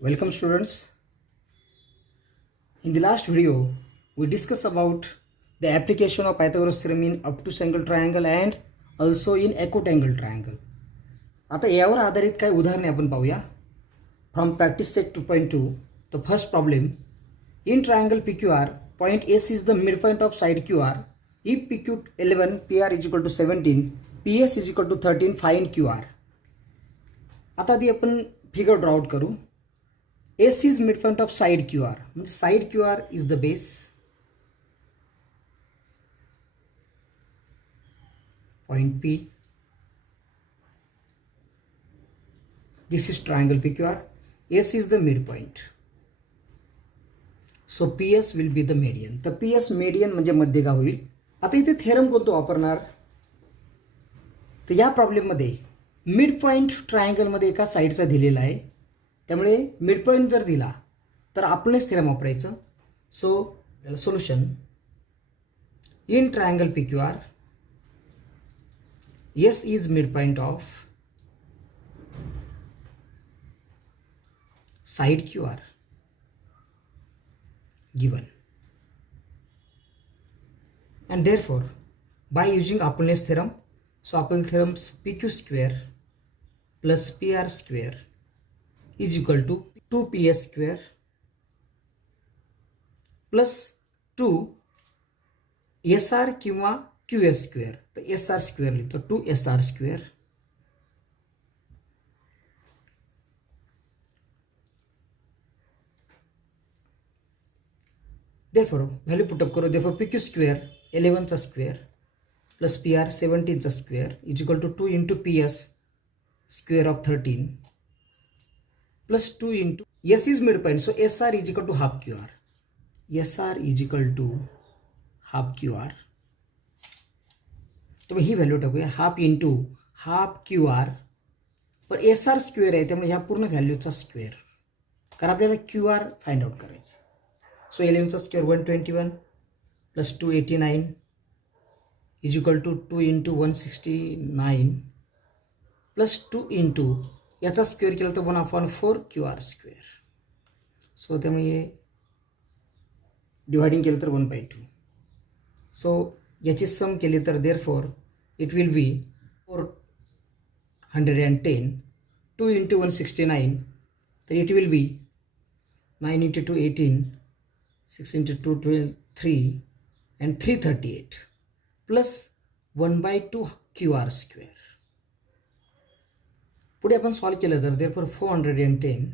Welcome students. In the last video, we discussed about the application of Pythagoras theorem in obtuse angle triangle and also in acute angle triangle. आता यावर आधारित काही उदाहरणे आपण पाहूया. From practice set 2.2, the first problem. In triangle PQR, point S is the midpoint of side QR. If PQ 11, PR is equal to 17, PS is equal to 13, find QR. आता ती आपण फिगर ड्रॉ आउट करू. S is midpoint of side QR. Side QR is the base. Point P. This is triangle PQR. S is the midpoint. So PS will be the median. तर PS median म्हणजे मध्यगा होईल. आता इथे theorem कोणतं वापरणार? तर या प्रॉब्लेममध्ये मिड पॉइंट ट्रायंगलमध्ये एका साईडचा दिलेला आहे. त्यामुळे मिड पॉइंट जर दिला तर आपणच थेरम वापरायचं. So solution in triangle PQR, S is midpoint of side QR given, and therefore by using Appel's theorem, so Appel's theorem PQ square plus PR square is equal to 2PS square plus 2 SR किंवा QS square. तो SR square लिखतो, 2 SR square therefore value put up करो. therefore PQ square 11 चा square plus PR 17 चा square is equal to 2 into PS square of 13 plus 2 into S is midpoint, so SR is equal to half QR. SR is equal to half QR. तो ही value टाकूया, half into half QR. पर SR square आहे त्यामुळे ह्या पूर्ण व्हॅल्यूचा square, कारण आपल्याला QR फाइंड आउट करायचं. सो 11चा square 121 plus 289 is equal to 2 into 169 plus 2 into याचा स्क्वेअर केला तर 1/4 QR स्क्वेअर. सो त्यामुळे डिवायडिंग केलं तर 1/2. सो याची सम केली तर therefore it will be 410. 2 into 169 तर it will B 9 into 2 18, 6 into 2 12 3 and 338 plus 1/2 QR square. पुढे आपण सॉल्व केलं तर therefore 410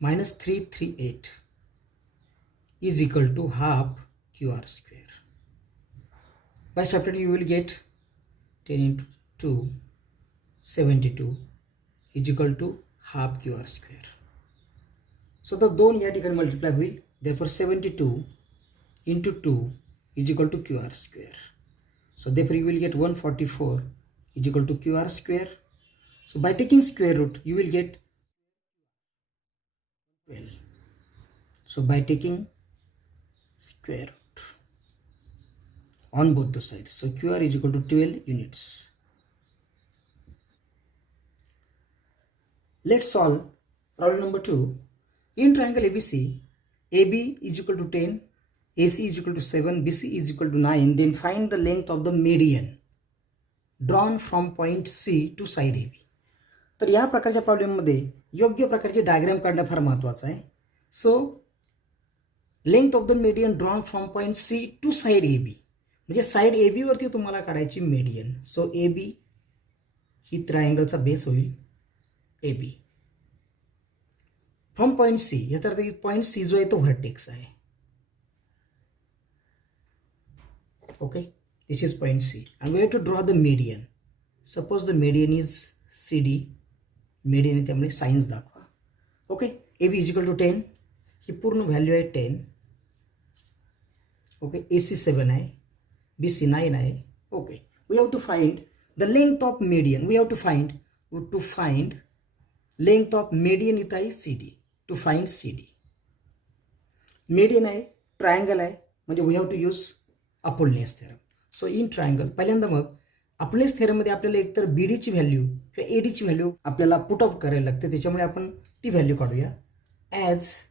minus 338 is equal to half QR square. By subtracting you will get 10 into 2 72 is equal to half QR square. So the 2 या ठिकाणी multiply होईल. therefore 72 into 2 is equal to QR square. So therefore you will get 144 is equal to QR square. So by taking square root you will get 12. So by taking square root on both the sides, so QR is equal to 12 units. Let's solve problem number 2. In triangle ABC, AB is equal to 10, AC is equal to 7, BC is equal to 9, then find the length of the median drawn from point C to side AB. तर या प्रकारच्या प्रॉब्लेममध्ये योग्य प्रकारचे diagram काढणं फार महत्त्वाचं आहे. So length of the median drawn from point C to side AB, म्हणजे साइड AB वरती तुम्हाला काढायची मीडियन. सो AB ही ट्रायंगलचा बेस होईल AB फ्रॉम पॉईंट C. याचा अर्थ पॉईंट C जो आहे तो व्हर्टेक्स आहे. Okay, this is point C and we have to draw the median. Suppose the median is CD. median आहे त्यामुळे साइन्स दाखवा. Okay, AB is equal to 10, ही पूर्ण व्हॅल्यू आहे 10. ओके, AC 7 आहे, BC 9 आहे. Okay, we have to find the length of median. We have to find length of median इथं आहे CD. To find CD. Median आहे, triangle आहे, म्हणजे we have to use Apollonius theorem. So in triangle पहिल्यांदा मग अपोलनेस थेरममध्ये आपल्याला एकतर BD ची व्हॅल्यू किंवा AD ची व्हॅल्यू आपल्याला पुट अप करायला लागते. त्याच्यामुळे आपण ती व्हॅल्यू काढूया. as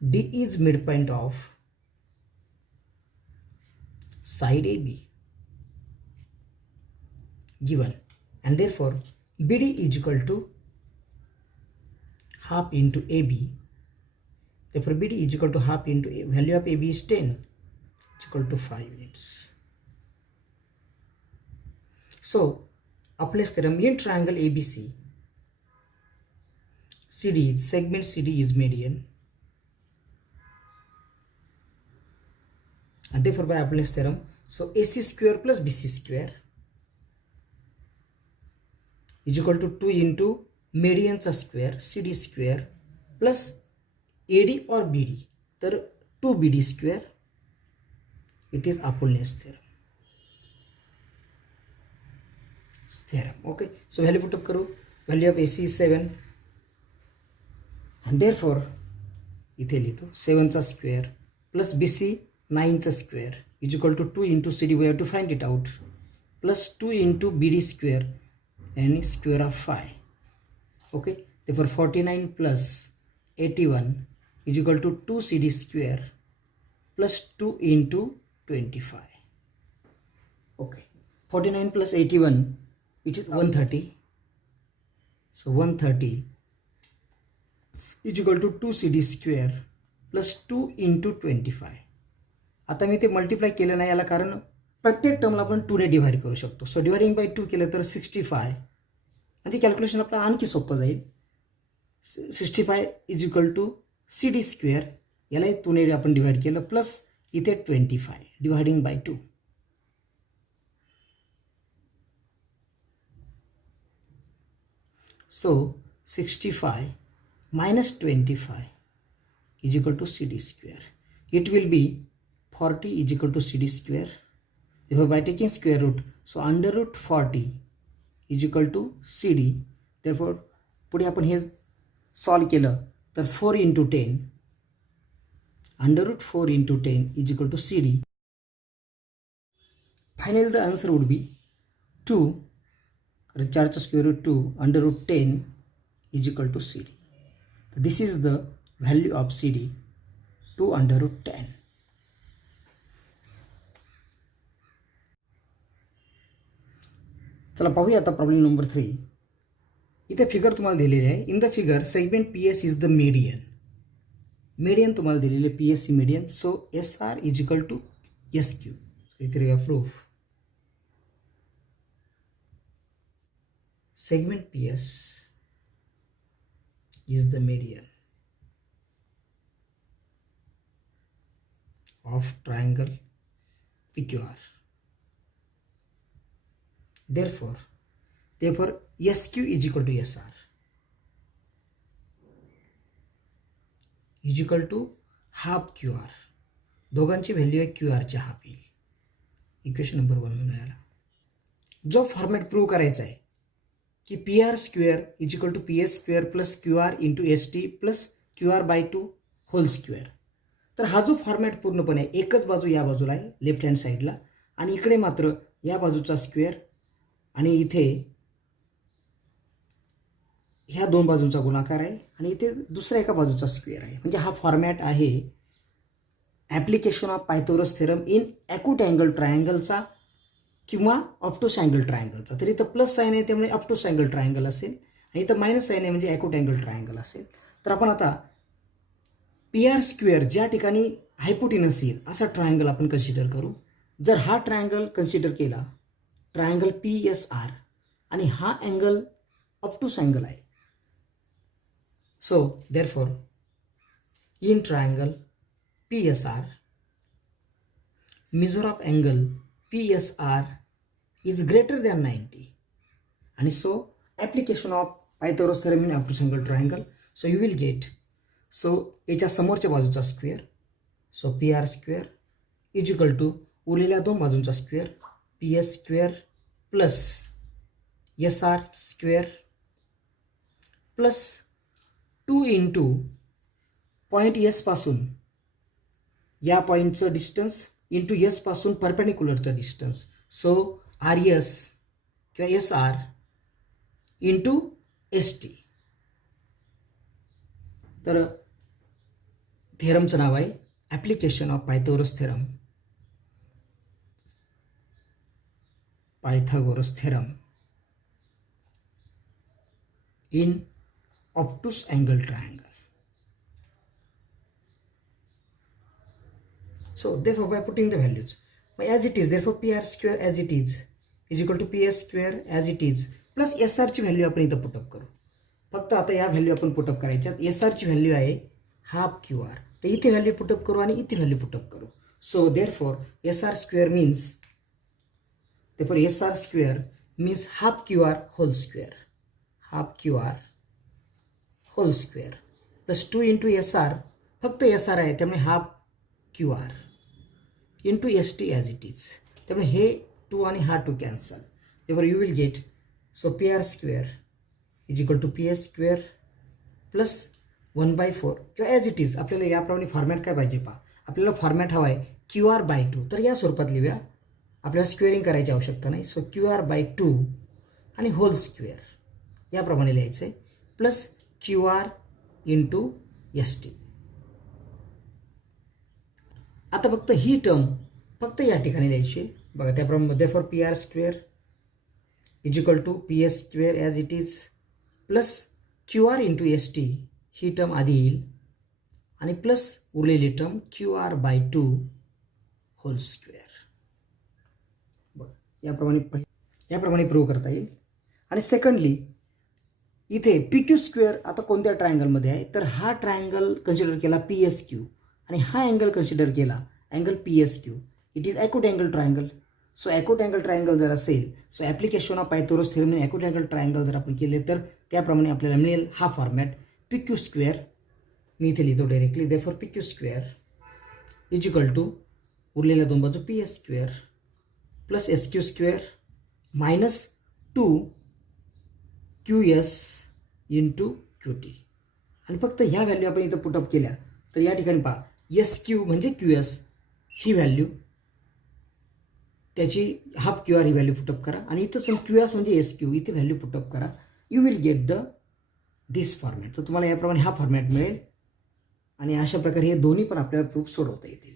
D is midpoint of side AB given, and therefore BD is equal to half into AB. Therefore BD is equal to half into value of AB is 10, is equal to 5 units. So Apply's theorem in triangle ABC, segment CD is median, and therefore by Apply's theorem, so AC square plus BC square is equal to 2 into medianचा square CD square plus AD or BD, तर 2BD square. It is Apply's theorem. Okay, so value put up करू. Value of AC is 7, and therefore इथे लिहितो 7 चा square plus BC 9 चा square is equal to 2 into CD, we have to find it out, plus 2 into BD square and square of 5. Okay, therefore 49 plus 81 is equal to 2 CD square plus 2 into 25. Okay, 49 plus 81, it is 130. So 130 is equal to 2 CD square plus 2 into 25. आता मी ते multiply केलं नाही याला, कारण प्रत्येक टर्मला आपण 2 ने divide करू शकतो. सो डिवाइडिंग बाय 2 केलं तर 65, आणि ते कॅल्क्युलेशन आपलं आणखी सोपं जाईल. 65 is equal to CD square, याला 2 ने आपण डिवाइड केलं, प्लस इथे 25 dividing by 2. So 65 minus 25 is equal to CD square. It will be 40 is equal to CD square. Therefore by taking square root, so under root 40 is equal to CD. Therefore पुढे आपण हे solve केलं तर 4 into 10 under root 4 into 10 is equal to CD. Finally the answer would be 2. 4 चा square root 2 under root 10 is equal to CD. This is the value of CD, 2 under root 10. चला पाहूया आता problem number 3. इथे figure तुम्हाला दिलेली आहे. In the figure segment PS is the median. Median तुम्हाला दिलेले PSC median. So SR is equal to SQ. इथे proof. Segment PS is the median of triangle PQR. Therefore SQ is equal to SR is equal to half QR. दोघांची value आहे QR च्या half येईल. Equation number 1 म्हणून याला जो format prove करायचा आहे की PR square is equal to PS square plus QR into ST plus QR by 2 whole square. तर हा जो फॉर्मॅट पूर्णपणे एकच बाजू या बाजूला आहे लेफ्ट हँड साईडला, आणि इकडे मात्र या बाजूचा स्क्वेअर आणि इथे ह्या दोन बाजूंचा गुणाकार आहे आणि इथे दुसऱ्या एका बाजूचा स्क्वेअर आहे. म्हणजे हा फॉर्मॅट आहे application of Pythagoras theorem in acute angle ट्रायंगलचा किंवा ऑप्टोस अँगल ट्रायंगलचा. तर इथं प्लस साईन आहे त्यामुळे ऑप्टोस अँगल ट्रायंगल असेल, आणि इथं मायनस साईन आहे म्हणजे ॲक्यूट अँगल ट्रायंगल असेल. तर आपण आता PR स्क्वेअर ज्या ठिकाणी हायपोटिनस येईल असा ट्रायंगल आपण कन्सिडर करू. जर हा ट्रायंगल कन्सिडर केला ट्रायंगल PSR आणि हा अँगल ऑप्टोस अँगल आहे. So therefore in triangle PSR measure of angle PSR is greater than 90, and so application of Pythagoras theorem in obtuse angle triangle. So you will get, so याच्या समोरच्या बाजूचा square, so PR square is equal to उरलेल्या दोन बाजूंचा square PS square plus SR square plus 2 into point S पासून या पॉईंटचं distance into S पासून परपेंडिक्युलरचं डिस्टन्स. सो RS किंवा SR इंटू ST. तर थेरमचं नाव आहे application of Pythagoras theorem. Pythagoras theorem in obtuse angle triangle. So therefore by putting the values, as it is, therefore pr square as it is equal to ps square as it is plus sr ची value आपण इथं put up करू. फक्त आता या value आपण put up करायच्यात. S आरची व्हॅल्यू आहे हाफ क्यू आर, तर इथे व्हॅल्यू पुटअप करू आणि इथे व्हॅल्यू पुटअप करू. So therefore S R square means half Q R whole square, half Q R whole square plus 2 into S R, फक्त एस आर आहे त्यामुळे half Q R into S T as it is, त्यामुळे हे 2 आणि हा 2 cancel. तेव्हा you will get so P R square is equal to P S square plus 1/4 किंवा as it is. आपल्याला याप्रमाणे फॉर्मॅट काय पाहिजे पहा, आपल्याला फॉर्मॅट हवा आहे क्यू आर बाय 2, तर या स्वरूपात लिहूया. आपल्याला स्क्वेअरिंग करायची आवश्यकता नाही. सो क्यू आर बाय 2 आणि होल स्क्वेअर याप्रमाणे लिहायचं आहे plus Q R into S T. आता फक्त ही टर्म फक्त या ठिकाणी लिहायची बघा. त्याप्रमाणे for P R square is equal to P S square as it is plus Q R into S T, ही टर्म आधी येईल आणि प्लस उरलेली term Q R by 2 whole square. बघा याप्रमाणे प्रूव्ह करता येईल. आणि सेकंडली इथे पी क्यू स्क्वेअर आता कोणत्या ट्रायंगलमध्ये आहे, तर हा ट्रायंगल कन्सिडर केला पी एस क्यू आणि हा अँगल कन्सिडर केला angle P S Q. It is acute angle triangle. So acute angle triangle जर असेल, so application of Pythagoras theorem in acute angle triangle जर आपण केले तर त्याप्रमाणे आपल्याला मिळेल हा फॉर्मॅट पी क्यू स्क्वेअर. मी इथे लिहितो directly. Therefore P Q square is equal to उरलेल्या दोन बाजू P S square plus S Q square minus 2 Q S into Q T. आणि फक्त ह्या व्हॅल्यू आपण इथं पुटअप केल्या तर या ठिकाणी पहा एस क्यू म्हणजे क्यू एस ही व्हॅल्यू, त्याची हाफ क्यू आर ही व्हॅल्यू पुटअप करा आणि इथं क्यू एस म्हणजे एस क्यू, इथे व्हॅल्यू पुटअप करा. You will get this format. तर तुम्हाला याप्रमाणे हा फॉर्मॅट मिळेल आणि अशा प्रकारे हे दोन्ही पण आपल्याला प्रूफ सोडवता येतील.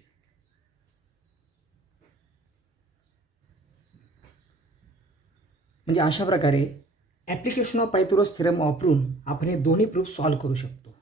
म्हणजे अशा प्रकारे ॲप्लिकेशन ऑफ पायथागोरस थेरम वापरून आपण हे दोन्ही प्रूफ सॉल्व्ह करू शकतो.